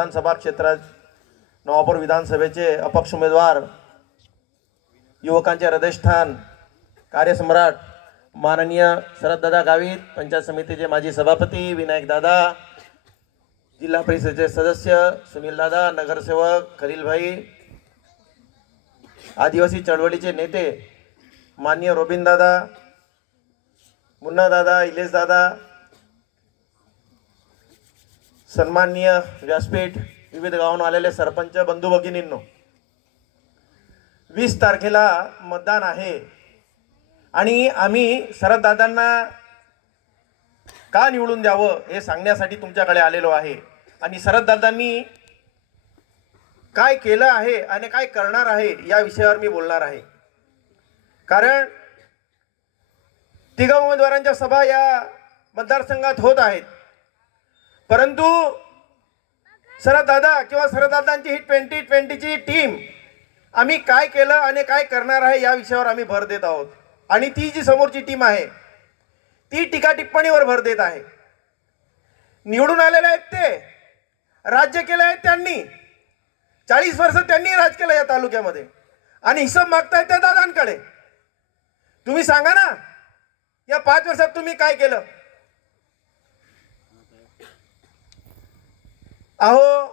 विधानसभा क्षेत्रात नवापूर विधानसभेचे अपक्ष उमेदवार युवकांचे हृदयस्थान कार्यसम्राट माननीय शरददादा गावित, पंचायत समितीचे माजी सभापती विनायक दादा, जिल्हा परिषदेचे सदस्य सुनील दादा, नगरसेवक खलील भाई, आदिवासी चळवळीचे नेते माननीय रोबिन दादा, मुन्ना दादा, इलेश दादा, सन्माननीय व्यासपीठ, विविध गावांहून आलेले सरपंच बंधू भगिनींनो, 20 तारखेला मतदान आहे आणि आम्ही शरददादांना का निवडून द्यावं हे सांगण्यासाठी तुमच्याकडे आलेलो आहे। आणि शरददादांनी काय केलं आहे आणि काय करणार आहे या विषयावर मी बोलणार आहे। कारण तिघा उमेदवारांच्या सभा या मतदारसंघात होत आहेत, परंतु शरददादा किंवा शरददादांची ही 2020ची टीम आम्ही काय केलं आणि काय करणार आहे या विषयावर आम्ही भर देत आहोत। आणि ती जी समोरची टीम आहे ती टीका टिप्पणीवर भर देत आहे। निवडून आलेले आहेत ते, राज्य केलं आहे त्यांनी, 40 वर्ष त्यांनी राज केलं या तालुक्यामध्ये आणि हिशोब मागतायत त्या दादांकडे। तुम्ही सांगा ना, या 5 वर्षात तुम्ही काय केलं? अहो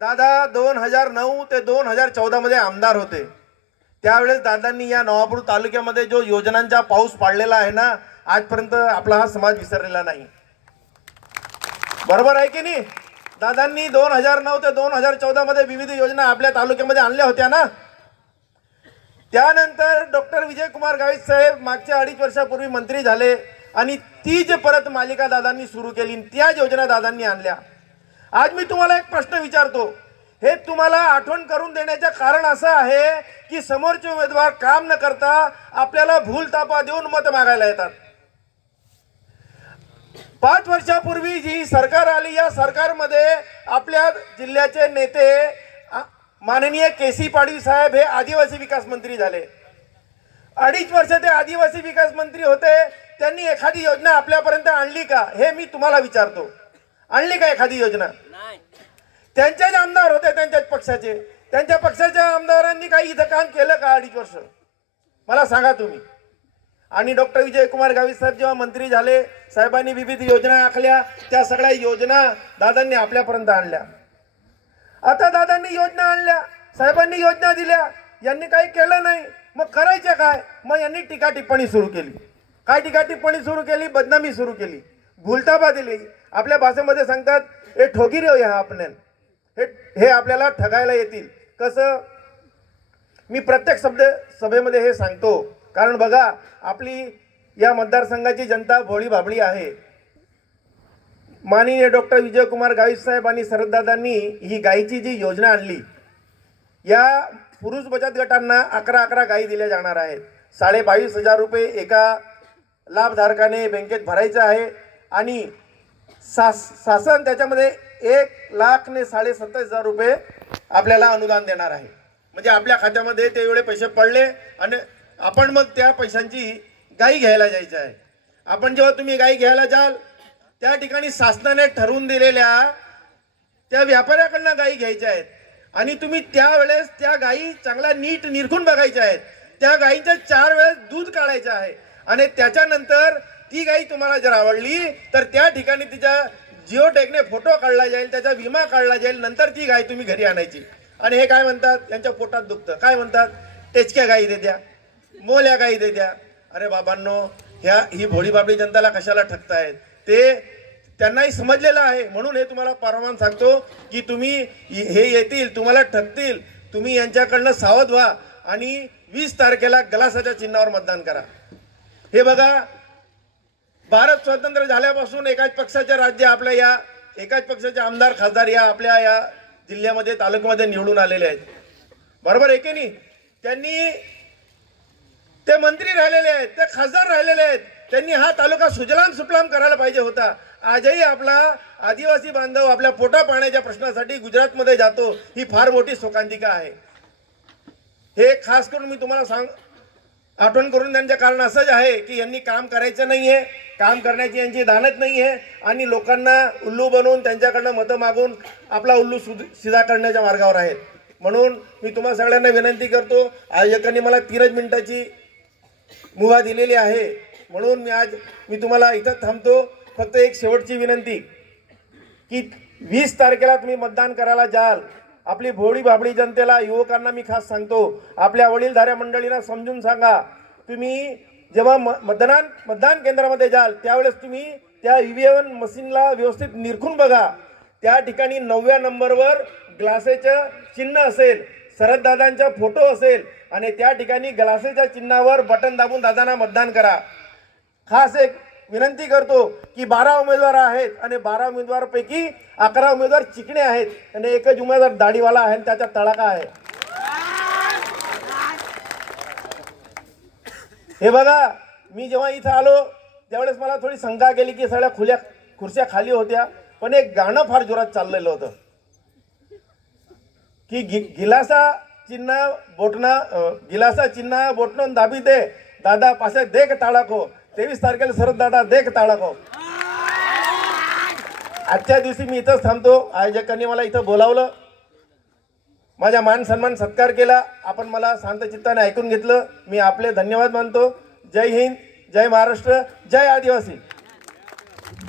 दादा 2009 ते 2014 मध्ये आमदार होते। त्यावेळेस दादांनी या नवापूर तालुक्यामध्ये जो योजनांचा पाऊस पाडलेला आहे ना, आजपर्यंत आपला हा समाज विसरलेला नाही। बरोबर आहे की नाही? दादांनी 2009 ते 2014 मध्ये विविध योजना आपल्या तालुक्यामध्ये आणल्या होत्या ना। त्यानंतर डॉक्टर विजयकुमार गावित साहेब मागच्या 2.5 वर्षापूर्वी मंत्री झाले आणि ती जे परत मालिका दादांनी सुरू केली, त्या योजना दादांनी आणल्या। आज मी तुम्हाला एक प्रश्न विचारतो, हे तुम्हाला आठवण करून देण्याचं कारण असं आहे की समोरचे उमेदवार काम न करता आपल्याला भूलतापा देऊन मत मागायला येतात। 5 वर्षापूर्वी जी सरकार आली, या सरकारमध्ये आपल्या जिल्ह्याचे नेते माननीय केसी पाडवी साहेब हे आदिवासी विकास मंत्री झाले। 2.5 वर्ष ते आदिवासी विकास मंत्री होते, त्यांनी एखादी योजना आपल्यापर्यंत आणली का हे मी तुम्हाला विचारतो। आणली का एखादी योजना? त्यांचेच आमदार होते, त्यांच्याच पक्षाचे, त्यांच्या पक्षाच्या आमदारांनी काही इथं काम केलं का 2.5 वर्ष? मला सांगा तुम्ही। आणि डॉक्टर विजयकुमार गावित साहेब जेव्हा मंत्री झाले, साहेबांनी विविध योजना आखल्या, त्या सगळ्या योजना दादांनी आपल्यापर्यंत आणल्या। आता दादांनी योजना आणल्या, साहेबांनी योजना दिल्या, यांनी काही केलं नाही, मग करायचं काय? मग यांनी टीका टिप्पणी सुरू केली। काय टीका टिप्पणी सुरू केली? बदनामी सुरू केली, भूलतापा दिली। आपल्या भाषेमध्ये सांगतात हे ठोगी रे हा आपल्याला, हे आपल्याला ठगायला येतील। कसं? मी प्रत्येक सभेमध्ये हे सांगतो, कारण बघा आपली या मतदारसंघाची जनता भोळी भाबडी आहे। माननीय डॉक्टर विजयकुमार गावित साहेब आणि शरददादांनी ही गायीची जी योजना आणली, या पुरुष बचत गटांना 11 गायी दिल्या जाणार आहेत। 22,500 रुपये एका लाभधारकाने बँकेत भरायचं आहे आणि शासन त्याच्यामध्ये 1,27,500 रुपये आपल्याला अनुदान देणार आहे। म्हणजे आपल्या खात्यामध्ये ते एवढे पैसे पडले आणि आपण मग त्या पैशांची गायी घ्यायला जायचं आहे। आपण जेव्हा तुम्ही गायी घ्यायला जाल, त्या ठिकाणी शासनाने ठरवून दिलेल्या त्या व्यापाऱ्याकडनं गायी घ्यायच्या आहेत आणि तुम्ही त्यावेळेस त्या गायी चांगल्या नीट निरखून बघायच्या आहेत। त्या गायीचं 4 वेळेस दूध काढायचं आहे आणि त्याच्यानंतर ती गायी तुम्हाला जर आवडली तर त्या ठिकाणी तिच्या जिओ टॅगने फोटो काढला जाईल, त्याचा विमा काढला जाईल, नंतर ती गाय तुम्ही घरी आणायची। आणि हे काय म्हणतात, यांच्या पोटात दुखतं, काय म्हणतात, टेचक्या गायी दे द्या, मोल्या गायी दे द्या। अरे बाबांनो, ही भोळी बाबडी जनताला कशाला ठगतायत? ते त्यांनाही समजलेलं आहे, म्हणून हे तुम्हाला परमान सांगतो की तुम्ही हे येतील, तुम्हाला ठगतील, तुम्ही यांच्याकडनं सावध व्हा आणि 20 तारखेला गलासाच्या चिन्हावर मतदान करा। हे बघा, भारत स्वतंत्र झाल्यापासून एकाच पक्षाचे राज्य, आपल्या या एकाच पक्षाचे आमदार खासदार या आपल्या या जिल्ह्यामध्ये तालुक्यामध्ये निवडून आलेले आहेत। बरोबर आहे की नाही? त्यांनी ते मंत्री राहिलेले आहेत, ते खासदार राहिलेले आहेत, त्यांनी हा तालुका सुजलाम सुफलाम करायला पाहिजे होता। आजही आपला आदिवासी बांधव आपल्या पोटा पाण्याच्या प्रश्नासाठी गुजरातमध्ये जातो, ही फार मोठी शोकांतिका आहे। हे खास करून मी तुम्हाला आठवण करून त्यांचं कारण असंच आहे की यांनी काम करायचं नाहीये, काम करण्याची यांची दानत नाहीये आणि लोकांना उल्लू बनवून त्यांच्याकडनं मतं मागून आपला उल्लू सीधा करण्याच्या मार्गावर आहेत. म्हणून मी तुम्हा सगळ्यांना विनंती करतो, आयोजकांनी मला 3 मिनिटाची मुभा दिलेली आहे म्हणून मी तुम्हाला इथं थांबतो. फक्त एक शेवटची विनंती की 20 तारखेला तुम्ही मतदान करायला जाल. आपली भोळी भाबडी जनतेला, युवकांना मी खास सांगतो, आपल्या वडीलधाऱ्या मंडळींना समजून सांगा, तुम्ही जेव्हा मतदान केंद्रामध्ये जाल त्यावेळेस तुम्ही त्या ईव्हीएम मशीनला व्यवस्थित निरखून बघा. त्या ठिकाणी 9व्या नंबरवर ग्लासेचं चिन्ह असेल, शरददादांचा फोटो असेल आणि त्या ठिकाणी ग्लासेच्या चिन्हावर बटन दाबून दादांना मतदान करा. खास एक विनंती करतो की 12 उमेदवार आहेत आणि 12 उमेदवारापैकी 11 उमेदवार चिकणे आहेत आणि एकच उमेदवार दाढीवाला आहे आणि त्याचा तडाखा आहे. हे बघा, मी जेव्हा इथं आलो त्यावेळेस मला थोडी शंका केली की सगळ्या खुर्च्या खाली होत्या, पण एक गाणं फार जोरात चाललेलं होतं की गिलासा चिन्ह बोटणं दाबी दे दादा पासे देख ताळाको, 23 तारखेला शरद दादा देख ताळाको. आजच्या दिवशी मी इथंच थांबतो. आयोजकांनी मला इथं बोलावलं, माझा मान सन्मान सत्कार केला, आपण मला शांत चित्ताने ऐकून घेतलं. मी आपले धन्यवाद मानतो. जय हिंद, जय महाराष्ट्र, जय आदिवासी.